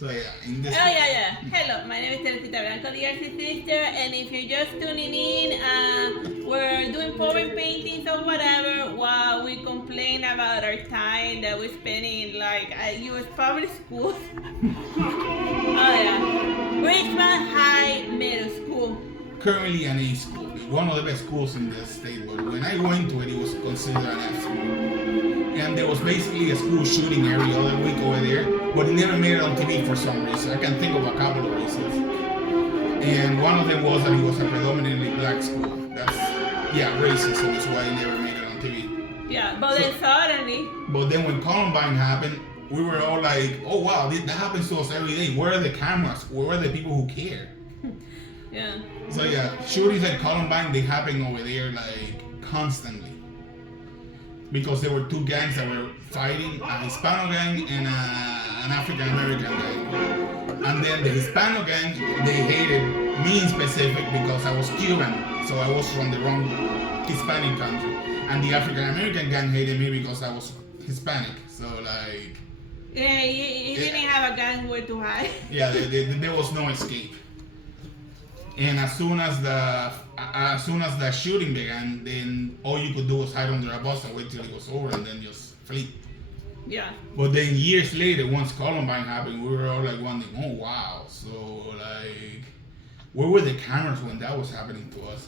So yeah, in this. Yeah. Hello, my name is Teresita Blanco, the Artsy Sister, and if you're just tuning in, we're doing pouring paintings or whatever while we complain about our time that we're spending like at U.S. public schools. Oh yeah, Richmond High Middle School. Currently an A school, one of the best schools in the state, but when I went to it, it was considered an F school. And there was basically a school shooting every other week over there, but it never made it on TV for some reason. I can think of a couple of reasons. And one of them was that it was a predominantly black school. That's, racism is why it never made it on TV. Yeah, but then suddenly. But then when Columbine happened, we were all like, oh wow, that happens to us every day. Where are the cameras? Where are the people who care? Yeah. So yeah, shootings at Columbine, they happen over there like constantly. Because there were two gangs that were fighting, a Hispano gang and an African American gang. And then the Hispano gang, they hated me in specific because I was Cuban, so I was from the wrong Hispanic country. And the African American gang hated me because I was Hispanic. So like. Yeah, you didn't have a gun where to hide. Yeah, there was no escape. And as soon as the shooting began, then all you could do was hide under a bus and wait till it was over and then just flee. Yeah. But then years later, once Columbine happened, we were all like wondering, oh wow, so like, where were the cameras when that was happening to us?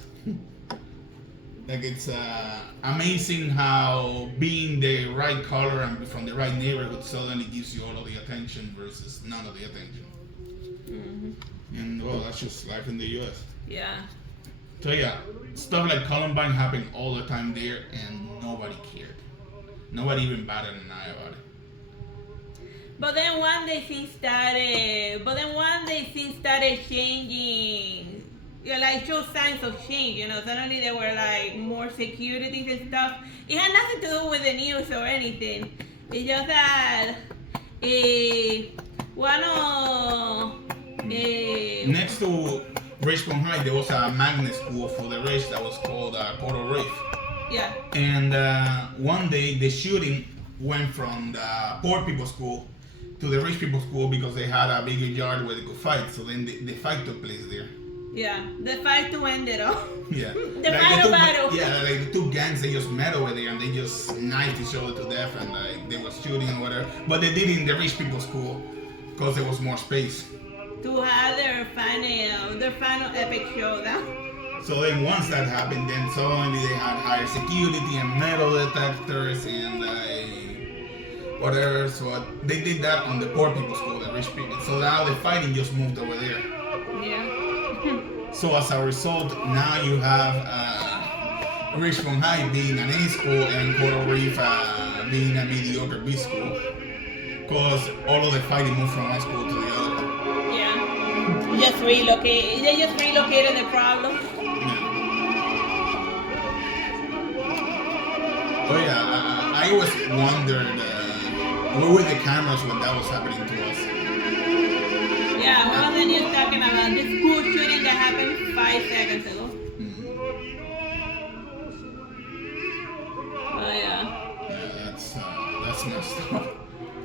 Like it's amazing how being the right color and from the right neighborhood suddenly gives you all of the attention versus none of the attention. Mm-hmm. And well, that's just life in the U.S. Yeah. So yeah, stuff like Columbine happened all the time there, and nobody cared. Nobody even batted an eye about it. But then one day things started changing. Yeah, like show signs of change. Suddenly there were like more securities and stuff. It had nothing to do with the news or anything. It's just that next to Richmond High, there was a magnet school for the rich that was called Coral Reef. Yeah. And one day the shooting went from the poor people's school to the rich people's school because they had a bigger yard where they could fight. So then the fight took place there. Yeah, the fight to end it all. Yeah. The battle. Yeah, like the two gangs, they just met over there and they just knifed each other to death and like they were shooting and whatever. But they did it in the rich people's school because there was more space. To have their final epic showdown. So then once that happened, then suddenly they had higher security and metal detectors and like whatever. So they did that on the poor people's school, the rich people. So now the fighting just moved over there. Yeah. So as a result, now you have Richmond High being an A school and Coral Reef being a mediocre B school. Because all of the fighting moved from one school to the other. Yeah. They just relocated the problem. Yeah. Oh yeah, I always wondered where were the cameras when that was happening to us. Yeah, what was the news talking about? The school shooting that happened 5 seconds ago. Oh yeah. Yeah, that's messed up.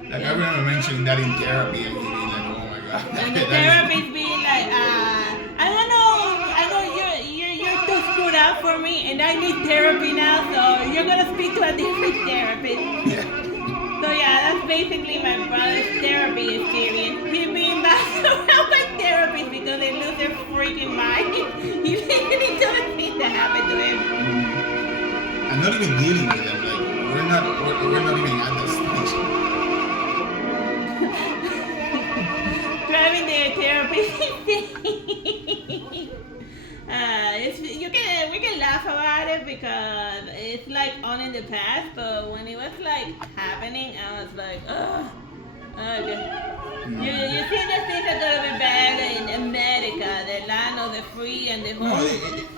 Like I remember mentioning that in therapy and being like, oh my god. And the therapist being like, I don't know, you're too screwed up for me, and I need therapy now, so you're gonna speak to a different therapist. Yeah. So yeah, that's basically my brother's therapy experience. He being back around my therapist because they lose their freaking mind. He literally told the thing that happened to him. I'm not even dealing with them. Like we're not even at that stage. Driving their therapist. We can laugh about it because it's like on in the past, but when it was like happening, I was like, ugh. Okay. You see the things are gonna be bad in America, the land of the free and the whole. No,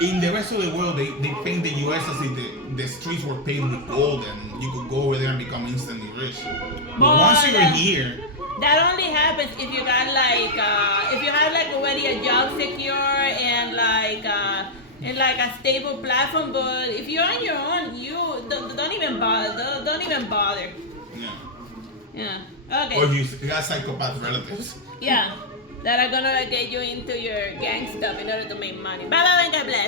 in the rest of the world, they paint the U.S. as if the streets were paved with gold and you could go over there and become instantly rich. But once you're here, that only happens if you got like if you have like already a job secure and like a stable platform. But if you're on your own, you don't even bother. Don't even bother. yeah. Yeah. Okay. Or you got psychopath relatives. Yeah, that are gonna get you into your gang stuff in order to make money. Bye bye, God bless.